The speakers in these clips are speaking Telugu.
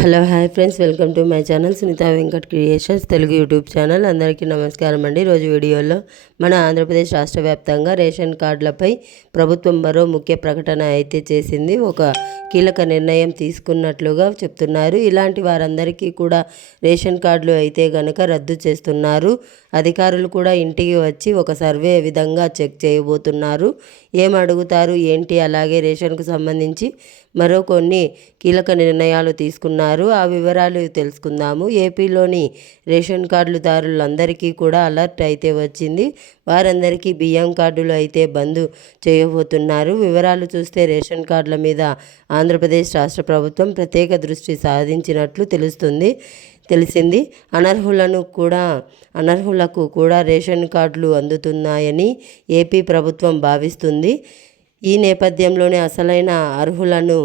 Hello hi friends, welcome to my channel Sunitha Venkat creations Telugu YouTube channel. అందరికీ నమస్కారం అండి. రోజు వీడియోలో మన ఆంధ్రప్రదేశ్ రాష్ట్ర వ్యాప్తంగా రేషన్ కార్డులపై ప్రభుత్వం మరో ముఖ్య ప్రకటన అయితే చేసింది. ఒక కీలక నిర్ణయం తీసుకున్నట్లుగా చెప్తున్నారు. ఇలాంటి వారందరికీ కూడా రేషన్ కార్డులు అయితే గనక రద్దు చేస్తున్నారు. అధికారులు కూడా ఇంటికి వచ్చి ఒక సర్వే విధంగా చెక్ చేయబోతున్నారు. ఏం అడుగుతారు ఏంటి, అలాగే రేషన్కు సంబంధించి మరో కొన్ని కీలక నిర్ణయాలు తీసుకున్నారు. ఆ వివరాలు తెలుసుకుందాము. ఏపీలోని రేషన్ కార్డుదారులందరికీ కూడా అలర్ట్ అయితే వచ్చింది. వారందరికీ బియ్యం కార్డులు అయితే బంద్ చేయబోతున్నారు. వివరాలు చూస్తే రేషన్ కార్డుల మీద ఆంధ్రప్రదేశ్ రాష్ట్ర ప్రభుత్వం ప్రత్యేక దృష్టి సాధించినట్లు తెలిసింది. అనర్హులకు కూడా రేషన్ కార్డులు అందుతున్నాయని ఏపీ ప్రభుత్వం భావిస్తుంది. ఈ నేపథ్యంలోనే అసలైన అర్హులను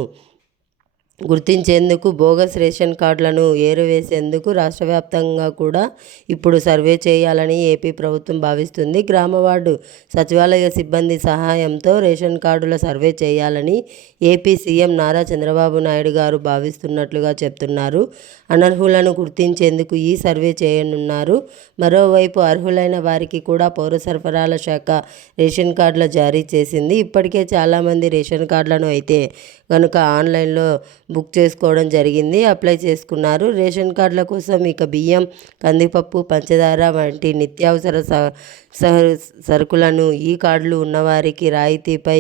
గుర్తించేందుకు బోగస్ రేషన్ కార్డులను ఏరివేసేందుకు రాష్ట్ర వ్యాప్తంగా కూడా ఇప్పుడు సర్వే చేయాలని ఏపీ ప్రభుత్వం భావిస్తుంది. గ్రామ వార్డు సచివాలయ సిబ్బంది సహాయంతో రేషన్ కార్డుల సర్వే చేయాలని ఏపీ సీఎం నారా చంద్రబాబు నాయుడు గారు భావిస్తున్నట్లుగా చెప్తున్నారు. అనర్హులను గుర్తించేందుకు ఈ సర్వే చేయనున్నారు. మరోవైపు అర్హులైన వారికి కూడా పౌర సరఫరాల శాఖ రేషన్ కార్డుల జారీ చేసింది. ఇప్పటికే చాలామంది రేషన్ కార్డులను అయితే కనుక ఆన్లైన్లో బుక్ చేసుకోవడం జరిగింది, అప్లై చేసుకున్నారు. రేషన్ కార్డుల కోసం ఇక బియ్యం, కందిపప్పు, పంచదార వంటి నిత్యావసర సరుకులను ఈ కార్డులు ఉన్నవారికి రాయితీపై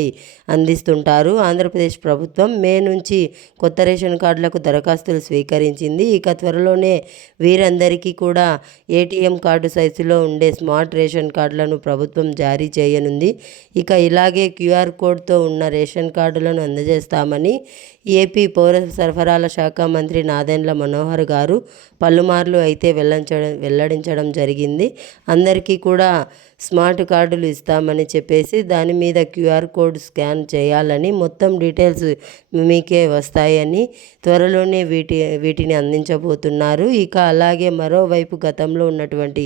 అందిస్తుంటారు. ఆంధ్రప్రదేశ్ ప్రభుత్వం మే నుంచి కొత్త రేషన్ కార్డులకు దరఖాస్తులు స్వీకరించింది. ఇక త్వరలోనే వీరందరికీ కూడా ఏటీఎం కార్డు సైజులో ఉండే స్మార్ట్ రేషన్ కార్డులను ప్రభుత్వం జారీ చేయనుంది. ఇక ఇలాగే క్యూఆర్ కోడ్తో ఉన్న రేషన్ కార్డులను అందజేస్తామని ఏపీ పౌర సరఫరాల శాఖ మంత్రి నాదెండ్ల మనోహర్ గారు పలుమార్లు అయితే వెల్లడించడం జరిగింది. అందరికీ కూడా స్మార్ట్ కార్డులు ఇస్తామని చెప్పేసి దాని మీద క్యూఆర్ కోడ్ స్కాన్ చేయాలని, మొత్తం డీటెయిల్స్ మీకే వస్తాయని త్వరలోనే వీటిని అందించబోతున్నారు. ఇక అలాగే మరోవైపు గతంలో ఉన్నటువంటి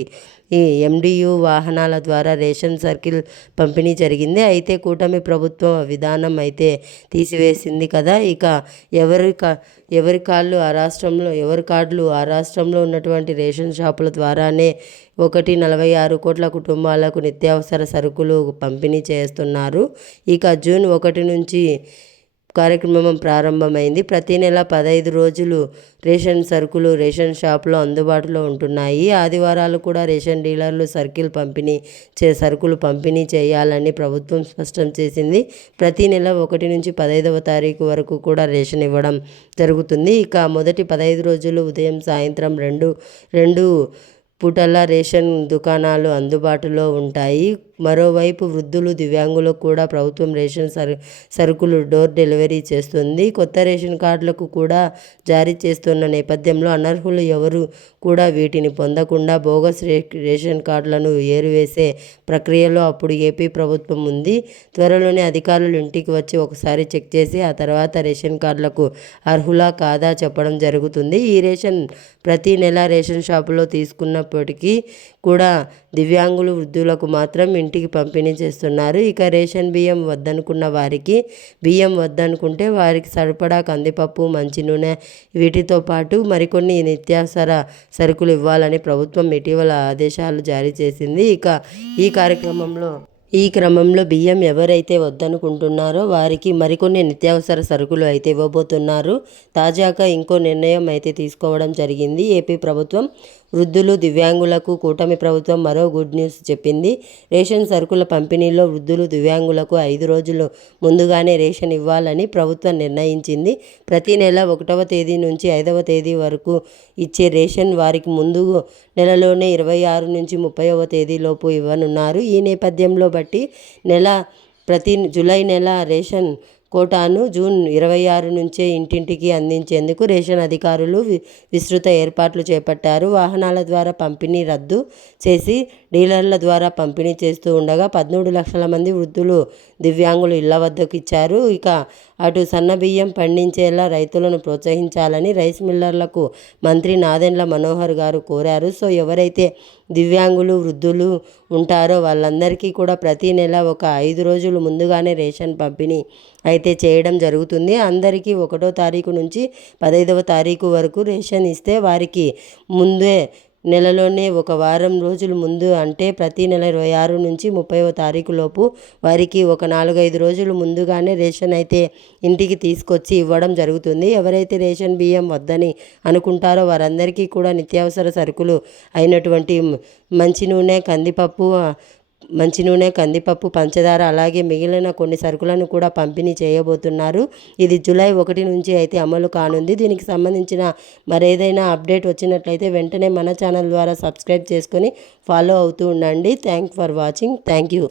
ఈ ఎండియు వాహనాల ద్వారా రేషన్ సర్కిల్ పంపిణీ జరిగింది. అయితే కూటమి ప్రభుత్వం విధానం అయితే తీసివేసింది కదా. ఇక ఎవరి కార్డులు ఆ రాష్ట్రంలో ఉన్నటువంటి రేషన్ షాపుల ద్వారానే 1.46 కోట్ల కుటుంబాలకు నిత్యావసర సరుకులు పంపిణీ చేస్తున్నారు. ఇక జూన్ 1 నుంచి కార్యక్రమం ప్రారంభమైంది. ప్రతి నెల 15 రోజులు రేషన్ సరుకులు రేషన్ షాప్లో అందుబాటులో ఉంటున్నాయి. ఆదివారాలు కూడా రేషన్ డీలర్లు సరుకులు పంపిణీ చేయాలని ప్రభుత్వం స్పష్టం చేసింది. ప్రతి నెల 1 నుంచి 15వ తారీఖు వరకు కూడా రేషన్ ఇవ్వడం జరుగుతుంది. ఇక మొదటి 15 రోజులు ఉదయం సాయంత్రం రెండు పూటల రేషన్ దుకాణాలు అందుబాటులో ఉంటాయి. మరోవైపు వృద్ధులు, దివ్యాంగులకు కూడా ప్రభుత్వం రేషన్ సరుకులు డోర్ డెలివరీ చేస్తుంది. కొత్త రేషన్ కార్డులకు కూడా జారీ చేస్తున్న నేపథ్యంలో అనర్హులు ఎవరు కూడా వీటిని పొందకుండా బోగస్ రేషన్ కార్డులను ఏరివేసే ప్రక్రియలో అప్పుడు ఏపీ ప్రభుత్వం ఉంది. త్వరలోనే అధికారులు ఇంటికి వచ్చి ఒకసారి చెక్ చేసి ఆ తర్వాత రేషన్ కార్డులకు అర్హులా కాదా చెప్పడం జరుగుతుంది. ఈ రేషన్ ప్రతి నెల రేషన్ షాపులో తీసుకున్నప్పటికీ కూడా దివ్యాంగులు, వృద్ధులకు మాత్రం ఇంటికి పంపిణీ చేస్తున్నారు. ఇక రేషన్ బియ్యం వద్దనుకుంటే వారికి సరిపడా కందిపప్పు, మంచినూనె వీటితో పాటు మరికొన్ని నిత్యావసర సరుకులు ఇవ్వాలని ప్రభుత్వం ఇటీవల ఆదేశాలు జారీ చేసింది. ఇక ఈ క్రమంలో బియ్యం ఎవరైతే వద్దనుకుంటున్నారో వారికి మరికొన్ని నిత్యావసర సరుకులు అయితే ఇవ్వబోతున్నారు. తాజాగా ఇంకో నిర్ణయం అయితే తీసుకోవడం జరిగింది. ఏపీ ప్రభుత్వం వృద్ధులు, దివ్యాంగులకు కూటమి ప్రభుత్వం మరో గుడ్ న్యూస్ చెప్పింది. రేషన్ సరుకుల పంపిణీలో వృద్ధులు, దివ్యాంగులకు 5 రోజులు ముందుగానే రేషన్ ఇవ్వాలని ప్రభుత్వం నిర్ణయించింది. ప్రతి నెల 1వ తేదీ నుంచి 5వ తేదీ వరకు ఇచ్చే రేషన్ వారికి ముందు నెలలోనే 26 నుంచి 30వ తేదీలోపు ఇవ్వనున్నారు. ఈ నేపథ్యంలో బట్టి ప్రతి జూలై నెల రేషన్ కోటాను జూన్ 26 నుంచే ఇంటింటికి అందించేందుకు రేషన్ అధికారులు విస్తృత ఏర్పాట్లు చేపట్టారు. వాహనాల ద్వారా పంపిణీ రద్దు చేసి డీలర్ల ద్వారా పంపిణీ చేస్తూ ఉండగా 13 లక్షల మంది వృద్ధులు, దివ్యాంగులు ఇళ్ల వద్దకు ఇచ్చారు. ఇక అటు సన్న బియ్యం పండించేలా రైతులను ప్రోత్సహించాలని రైస్ మిల్లర్లకు మంత్రి నాదెండ్ల మనోహర్ గారు కోరారు. సో ఎవరైతే దివ్యాంగులు, వృద్ధులు ఉంటారో వాళ్ళందరికీ కూడా ప్రతి నెల ఒక 5 రోజులు ముందుగానే రేషన్ పంపిణీ అయితే చేయడం జరుగుతుంది. అందరికీ 1వ తారీఖు నుంచి 15వ తారీఖు వరకు రేషన్ ఇస్తే వారికి ముందే నెలలోనే ఒక వారం రోజుల ముందు అంటే ప్రతి నెల 26 నుంచి 30వ తారీఖు లోపు వారికి ఒక 4-5 రోజులు ముందుగానే రేషన్ అయితే ఇంటికి తీసుకొచ్చి ఇవ్వడం జరుగుతుంది. ఎవరైతే రేషన్ బియ్యం వద్దని అనుకుంటారో వారందరికీ కూడా నిత్యావసర సరుకులు అయినటువంటి మంచి నూనె, కందిపప్పు, పంచదార అలాగే మిగిలిన కొన్ని సరుకులను కూడా పంపిణీ చేయబోతున్నారు. ఇది జూలై 1 నుంచి అయితే అమలు కానుంది. దీనికి సంబంధించిన మరేదైనా అప్డేట్ వచ్చినట్లయితే వెంటనే మన ఛానల్ ద్వారా సబ్స్క్రైబ్ చేసుకొని ఫాలో అవుతూ ఉండండి. Thank for watching. Thank you.